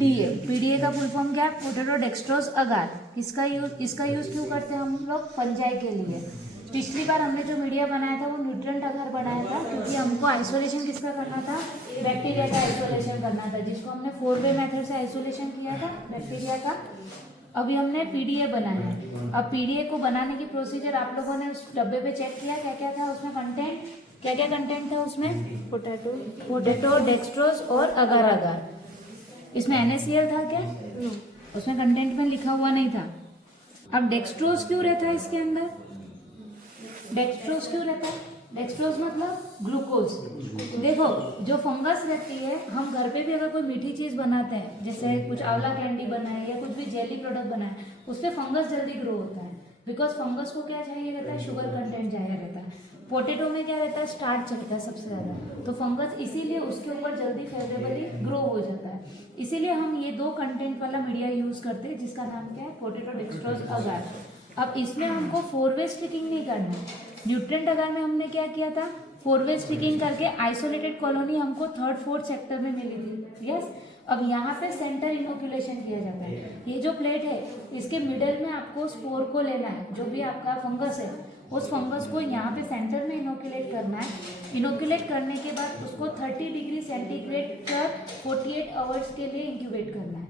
PDA का full form क्या है? पोटैटो डेक्स्ट्रोज अगार। इसका यूज क्यों करते हैं हम लोग? फंजाई के लिए। पिछली बार हमने जो मीडिया बनाया था वो न्यूट्रिएंट अगार बनाया था, क्योंकि हमको आइसोलेशन किसका करना था? बैक्टीरिया का आइसोलेशन करना था, जिसको हमने 4-वे मेथड से आइसोलेशन किया था बैक्टीरिया का। अभी हमने पीडीए बनाया है। अब पीडीए को बनाने की प्रोसीजर आप लोगों ने उस डब्बे पे चेक किया, क्या क्या था उसमें कंटेंट? क्या क्या कंटेंट था उसमें? पोटैटो डेक्स्ट्रोज और अगार अगार। इसमें NaCl था क्या? उसमें कंटेंट में लिखा हुआ नहीं था। अब डेक्स्ट्रोज क्यों रहता है इसके अंदर? डेक्स्ट्रोज क्यों रहता है? डेक्स्ट्रोज मतलब ग्लूकोज। देखो, जो फंगस रहती है, हम घर पे भी अगर कोई मीठी चीज बनाते हैं, जैसे कुछ आंवला कैंडी बनाए या कुछ भी जेली प्रोडक्ट बनाए, उसमें फंगस जल्दी ग्रो होता है, बिकॉज फंगस को क्या चाहिए रहता है? शुगर कंटेंट चाहिए रहता है। पोटैटो में क्या रहता है? स्टार्च चलता है सबसे ज्यादा, तो फंगस इसीलिए उसके ऊपर जल्दी फेवरेबली ग्रो हो जाता है। इसीलिए हम ये 2 कंटेंट वाला मीडिया यूज करते हैं, जिसका नाम क्या है? पोटैटो डेक्स्ट्रोज अगार। अब इसमें हमको 4-वे स्टिकिंग नहीं करना है। न्यूट्रिएंट अगार में हमने क्या किया था? 4-वे स्टिकिंग करके आइसोलेटेड कॉलोनी हमको 3rd 4th सेक्टर में मिली थी। यस। अब यहाँ पे सेंटर इनोक्यूलेशन किया जाता है। ये जो प्लेट है, इसके मिडल में आपको स्पोर को लेना है, जो भी आपका फंगस है उस फंगस को यहाँ पे सेंटर में इनोक्यूलेट करना है। इनोक्यूलेट करने के बाद उसको 30 डिग्री सेंटीग्रेड पर 48 आवर्स के लिए इंक्यूबेट करना है।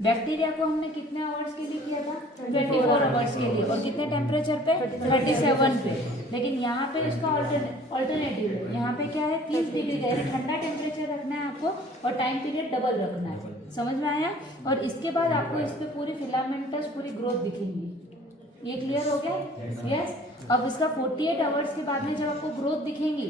बैक्टीरिया को हमने कितने आवर्स के लिए किया था? 24 आवर्स के लिए। और कितने टेम्परेचर पे? 37 पे। लेकिन यहाँ पे इसका ऑल्टरनेटिव है। यहाँ पे क्या है? 30 डिग्री डायरेक्ट ठंडा टेम्परेचर रखना है आपको, और टाइम पीरियड डबल रखना है। समझ में आया? और इसके बाद आपको इस पे पूरी फिलामेंटस पूरी ग्रोथ दिखेंगी। ये क्लियर हो गया? यस। अब इसका 48 आवर्स के बाद में जब आपको ग्रोथ दिखेंगी,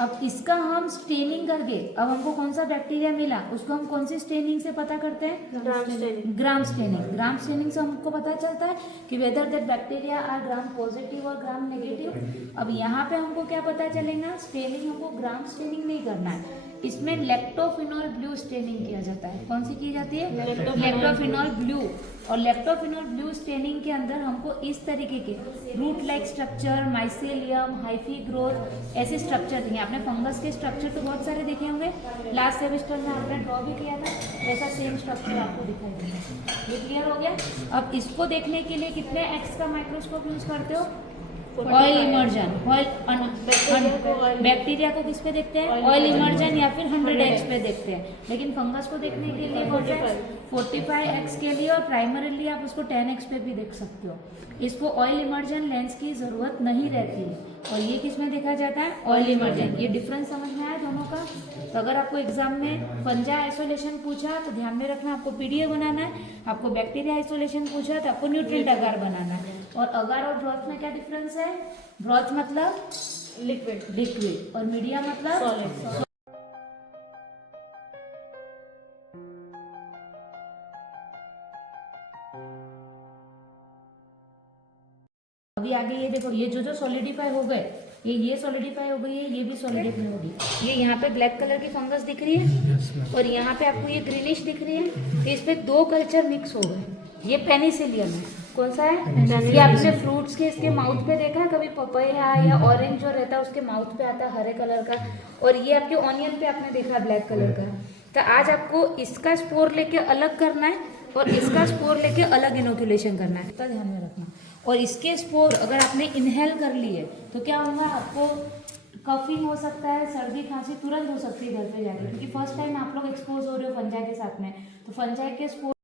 अब इसका हम स्टेनिंग करके, अब हमको कौन सा बैक्टीरिया मिला उसको हम कौन सी स्टेनिंग से पता करते हैं? Gram staining. ग्राम स्टेनिंग से हमको पता चलता है कि whether that bacteria are gram positive और ग्राम नेगेटिव। अब यहाँ पे हमको क्या पता चलेगा? स्टेनिंग हमको ग्राम स्टेनिंग नहीं करना है, इसमें लैक्टोफिनॉल ब्लू स्टेनिंग किया जाता है। कौन सी की जाती है? लैक्टोफिनॉल ब्लू। और लैक्टोफिनॉल ब्लू स्टेनिंग के अंदर हमको इस तरीके के root like structure, mycelium, hyphae growth, ऐसे स्ट्रक्चर देंगे। आपने फंगस के स्ट्रक्चर तो बहुत सारे देखे होंगे, लास्ट सेमेस्टर में आपने ड्रॉ भी किया था, ऐसा सेम स्ट्रक्चर आपको दिखाई देगा। ये क्लियर हो गया? अब इसको देखने के लिए कितने एक्स का माइक्रोस्कोप यूज करते हो? Oil immersion. बैक्टीरिया को किस पे देखते हैं? ऑयल इमर्जन या फिर 100x पे देखते हैं। लेकिन फंगस को देखने के लिए 45x के लिए, और प्राइमरीली आप उसको 10x पे भी देख सकते हो। इसको ऑयल इमर्जन लेंस की जरूरत नहीं रहती है, और ये किस में देखा जाता है? Oil immersion. ये डिफरेंस समझ में आया दोनों का? तो अगर आपको एग्जाम में फंजा आइसोलेशन पूछा तो ध्यान में रखना, आपको पीडीए बनाना है। आपको बैक्टीरिया आइसोलेशन पूछा तो आपको न्यूट्रिएंट अगार बनाना है। और अगार और ब्रॉथ में क्या डिफरेंस है? ब्रॉथ मतलब लिक्विड, और मीडिया मतलब सॉलिड। अभी आगे ये देखो, ये जो सॉलिडिफाई हो गए, ये सॉलिडिफाई हो गई है, ये भी सॉलिडिफाई होगी। ये यहाँ पे ब्लैक कलर की फंगस दिख रही है, और यहाँ पे आपको ये ग्रीनिश दिख रही है। तो इस पे 2 कल्चर मिक्स हो गए। ये पेनिसिलियम है। कौन सा है? ये आपने फ्रूट्स के इसके माउथ पे देखा है कभी? पपैया या ऑरेंज जो रहता है उसके माउथ पे आता है हरे कलर का। और ये आपके ऑनियन पे आपने देखा ब्लैक कलर का। तो आज आपको इसका स्पोर लेके अलग करना है, और इसका स्पोर लेके अलग इनोक्यूलेशन करना है। तो ध्यान में रखना। और इसके स्पोर अगर आपने इनहेल कर लिए तो क्या होगा? आपको कफिंग हो सकता है, सर्दी खांसी तुरंत हो सकती है घर पे जाके, क्योंकि फर्स्ट टाइम आप लोग एक्सपोज हो रहे हो फंजाई के साथ में। तो फंजाई के स्पोर